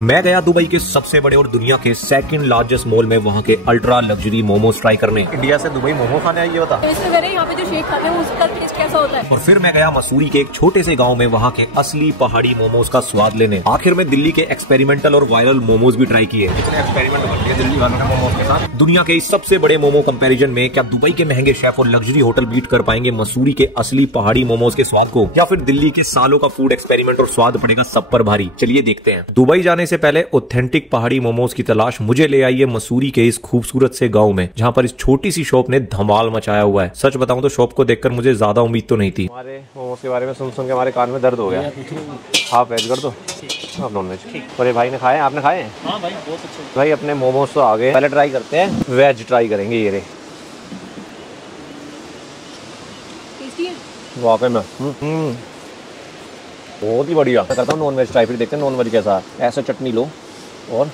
मैं गया दुबई के सबसे बड़े और दुनिया के सेकंड लार्जेस्ट मॉल में वहाँ के अल्ट्रा लग्जरी मोमोज ट्राई करने। इंडिया से दुबई मोमो खाने आई, ये बता। यहाँ पे जो शेक खाते हैं उसका टेस्ट कैसा होता है। और फिर मैं गया मसूरी के एक छोटे से गांव में वहाँ के असली पहाड़ी मोमोज का स्वाद लेने। आखिर में दिल्ली के एक्सपेरिमेंटल और वायरल मोमोज भी ट्राई किए। इतने एक्सपेरिमेंट करते हैं दिल्ली वालों ने मोमोज के साथ। दुनिया के इस सबसे बड़े मोमो कंपैरिजन में क्या दुबई के महंगे शेफ और लग्जरी होटल बीट कर पाएंगे मसूरी के असली पहाड़ी मोमोज के स्वाद को, या फिर दिल्ली के सालों का फूड एक्सपेरिमेंट और स्वाद पड़ेगा सब पर भारी। चलिए देखते हैं। दुबई जाने से पहले ऑथेंटिक पहाड़ी मोमोज की तलाश मुझे ले आई है मसूरी के इस खूबसूरत से गांव में, जहां पर इस छोटी सी शॉप ने धमाल मचाया हुआ है। सच बताऊं तो शॉप को देखकर मुझे ज्यादा उम्मीद तो नहीं थी। हमारे मोमोज के बारे में सुन के हमारे कान में दर्द हो गया। हाफ वेज कर दो, आप नॉन वेज। और ये भाई ने खाए, आपने खाए हैं? हाँ भाई, बहुत अच्छे। भाई अपने मोमोज तो आ गए, पहले ट्राई करते हैं वेज ट्राई करेंगे। ये रे टेस्टी है वाकई में। बहुत ही बढ़िया। मैं करता हूँ नॉन वेज ट्राई, फिर देखते हैं नॉन वेज कैसा है। ऐसा चटनी लो और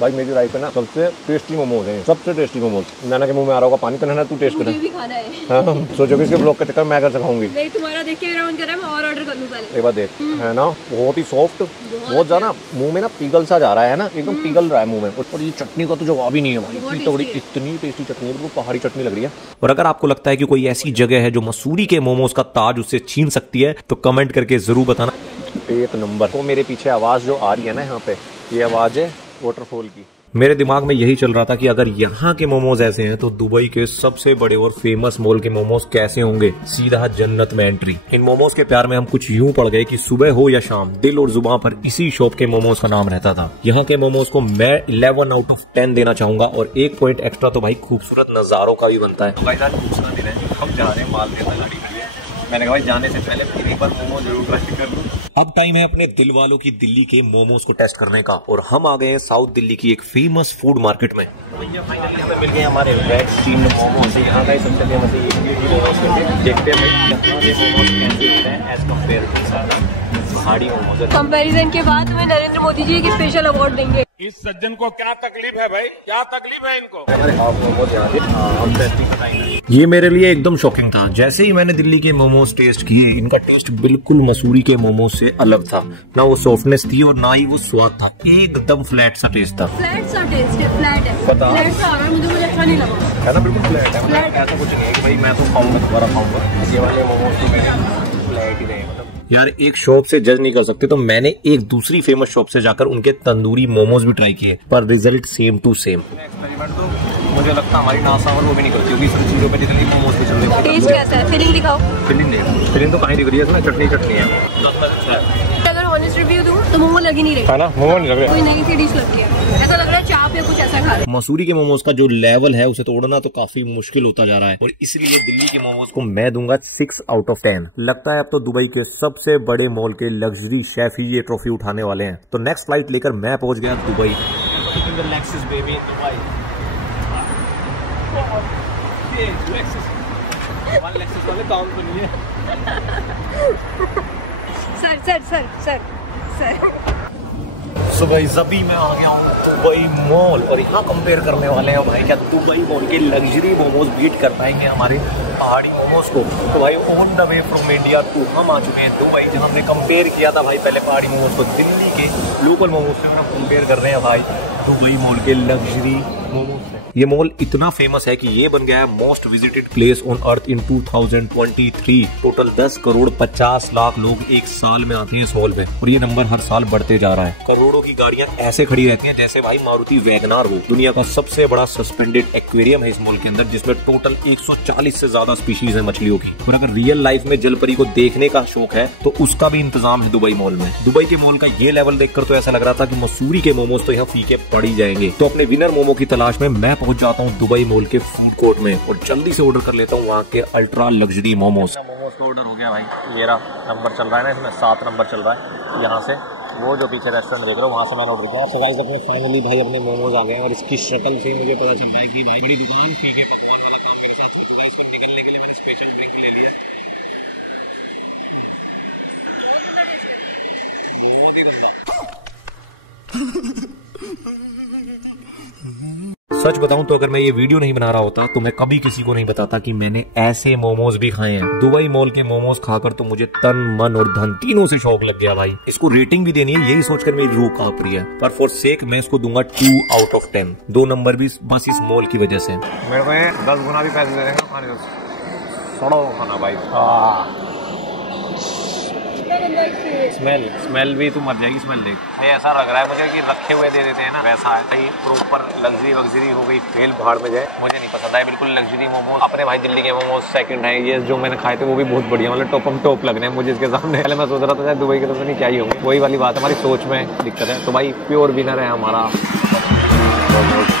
भाई मेरी राइट पे ना सबसे टेस्टी मोमोज है, सबसे टेस्टी मोमोज। नाना के मुंह में आ रहा होगा पानी, तो ना तू टेस्ट कर। मुझे भी खाना है। हाँ, सोचो कि इसके ब्लॉग के चक्कर मैं कैसे खाऊंगी। नहीं, तुम्हारा देख के मेरा मन कर रहा है मैं और ऑर्डर कर लूं पहले। एक बार देख, है ना बहुत ही सॉफ्ट, बहुत ज्यादा मुंह में ना पिघल सा जा रहा है ना, एकदम पिघल रहा है मुंह में। और ये चटनी का तो जवाब ही नहीं है भाई, इतनी तगड़ी, इतनी टेस्टी चटनी है, बिल्कुल पहाड़ी चटनी लग रही है। और अगर आपको लगता है कि कोई ऐसी जगह है जो मसूरी के मोमोज का ताज उससे छीन सकती है तो कमेंट करके जरूर बताना। एक नंबर। तो मेरे पीछे आवाज जो आ रही है ना यहाँ पे, ये आवाज है वाटरफॉल की। मेरे दिमाग में यही चल रहा था कि अगर यहाँ के मोमोज ऐसे हैं तो दुबई के सबसे बड़े और फेमस मॉल के मोमोज कैसे होंगे। सीधा जन्नत में एंट्री। इन मोमोज के प्यार में हम कुछ यूं पड़ गए कि सुबह हो या शाम दिल और जुबान पर इसी शॉप के मोमोज का नाम रहता था। यहाँ के मोमोज को मैं 11 आउट ऑफ 10 देना चाहूंगा। और एक पॉइंट एक्स्ट्रा तो भाई खूबसूरत नजारों का भी बनता है। तो भाई खूबसूरत दिन है, हम जा रहे हैं माल देता गाड़ी के लिए। मैंने कहा भाई जाने से पहले फिर एक बार मोमो जरूर ट्राई कर लूं। अब टाइम है अपने दिल वालों की दिल्ली के मोमोज को टेस्ट करने का। और हम आ गए हैं साउथ दिल्ली की एक फेमस फूड मार्केट में। भैया फाइनली हमें मिल गए हमारे वेज स्टीम्ड मोमोज। यहाँ का ही सबसे फेमस है। देखते हैं भाई ये मोमोज कैसे होते हैं एज कम्पेयर टू पहाड़ी मोमोज। कंपैरिजन के बाद हमें नरेंद्र मोदी जी एक स्पेशल अवार्ड देंगे। इस सज्जन को क्या तकलीफ है भाई, क्या तकलीफ है इनको? ये मेरे लिए एकदम शॉकिंग था। जैसे ही मैंने दिल्ली के मोमोज टेस्ट किए, इनका टेस्ट बिल्कुल मसूरी के मोमोज से अलग था। ना वो सॉफ्टनेस थी और ना ही वो स्वाद था, एकदम फ्लैट सा टेस्ट था। फ्लैट सा टेस्ट है, फ्लैट है, पता फ्लैट सा आ रहा है, मुझे अच्छा नहीं लगा। है ना, बिल्कुल फ्लैट है। मतलब ऐसा कुछ नहीं है कि भाई मैं तो खाऊंगा दोबारा खाऊंगा। ये वाले मोमोज तो मेरे फ्लैट ही रहे। मतलब यार एक शॉप से जज नहीं कर सकते, तो मैंने एक दूसरी फेमस शॉप से जाकर उनके तंदूरी मोमोज भी ट्राई किए, पर result same to same. Experiment तो मुझे लगता है हमारी नासा वो भी नहीं करती होगी। सब चीजों पे जितनी मोमोज पे चल रही है। टेस्ट कैसा है? फीलिंग दिखाओ। फीलिंग तो कहीं दिख रही है, इसमें चटनी है। अगर ऑनेस्ट रिव्यू दूं तो मोमो लग ही नहीं रहे, है ना, मोमो नहीं लग रहा, कोई नई सी डिश लगती है। ऐसा लग रहा है चाप या कुछ ऐसा खा रहे। मसूरी के मोमोज का जो लेवल है उसे तोड़ना तो काफी मुश्किल होता जा रहा है, और इसलिए दिल्ली के मोमोज को मैं दूंगा 6 आउट ऑफ 10। लगता है अब तो दुबई के सबसे बड़े मॉल के लग्जरी शेफ ही ये ट्रॉफी उठाने वाले हैं। तो नेक्स्ट फ्लाइट लेकर मैं पहुंच गया Dubai. Sir sir sir sir sir so guys अभी मैं आ गया हूँ दुबई मॉल, और यहाँ कंपेयर करने वाले हैं भाई क्या दुबई मॉल के लग्जरी मोमोज बीट कर पाएंगे हमारे पहाड़ी मोमोज को। तो भाई on the way from India to हम आ चुके हैं दुबई, जहाँ हमने कंपेयर किया था भाई पहले पहाड़ी मोमोज को दिल्ली के लोकल मोमोज से। हम कंपेयर कर रहे हैं भाई दुबई मॉल के लग्जरी मोमोज से। ये मॉल इतना फेमस है कि ये बन गया है most visited place on earth in 2023। Total 10 crore 50 lakh लोग एक साल में आते हैं इस मॉल में, और ये नंबर हर साल बढ़ते जा रहा है। करोड़ों की गाड़ियां ऐसे खड़ी रहती हैं जैसे भाई मारुति वैगनार हो। दुनिया का सबसे बड़ा सस्पेंडेड एक्वेरियम है इस मॉल के अंदर, जिसमें टोटल 140 से ज्यादा स्पीशीज है मछलियों की। और अगर रियल लाइफ में जलपरी को देखने का शौक है तो उसका भी इंतजाम है दुबई मॉल में। दुबई के मॉल का ये लेवल देखकर तो ऐसा लग रहा था कि मसूरी के मोमोज तो यहाँ फीके पड़ ही जाएंगे। तो अपने विनर मोमो की तलाश में मैं पहुंच जाता हूँ दुबई मॉल के फूड कोर्ट में, और जल्दी से ऑर्डर कर लेता हूँ वहाँ के अल्ट्रा लग्जरी मोमोज। मोमोज का ऑर्डर हो गया भाई, मेरा नंबर चल रहा है ना, इसमें 7 नंबर चल रहा है। यहाँ से वो जो पीछे रेस्टोरेंट देख रहे हो वहाँ से मैंने ऑर्डर किया। सो गाइस अपने फाइनली भाई अपने मोमोज आ गए हैं, और इसकी शक्ल से मुझे पता चल रहा है कि भाई बड़ी दुकान फीके पकवान वाला काम मेरे साथ हो चुका है। इसको निकलने के लिए मैंने स्पेशल ड्रिंक ले लिया। बहुत ही गंदा। सच बताऊं तो अगर मैं ये वीडियो नहीं बना रहा होता तो मैं कभी किसी को नहीं बताता कि मैंने ऐसे मोमोज भी खाए हैं। दुबई मॉल के मोमोज खाकर तो मुझे तन मन और धन तीनों से शौक लग गया भाई। इसको रेटिंग भी देनी है, यही सोचकर मेरी रूह कांप रही है, पर फॉर सेक मैं इसको दूंगा 2 आउट ऑफ 10। 2 नंबर भी बस इस मॉल की वजह से। मेरे को 10 गुना भी पैसे दे देंगे खाने का, सड़ो खाना भाई। स्मेल भी तू मर जाएगी, स्मेल देख भाई। ऐसा लग रहा है मुझे कि रखे हुए दे देते हैं ना, वैसा है भाई। प्रॉपर लग्जरी हो गई, फेल भाड़ में जाए, मुझे नहीं पसंद है बिल्कुल लग्जरी मोमोज। अपने भाई दिल्ली के मोमोज सेकंड है, ये जो मैंने खाए थे वो भी बहुत बढ़िया, मतलब टॉप लग रहे हैं मुझे इसके सामने। पहले मैं सोच रहा था दुबई के तो नहीं क्या ही होंगे, वही वाली बात, हमारी सोच में दिक्कत है। तो भाई प्योर विनर है हमारा मोमोज।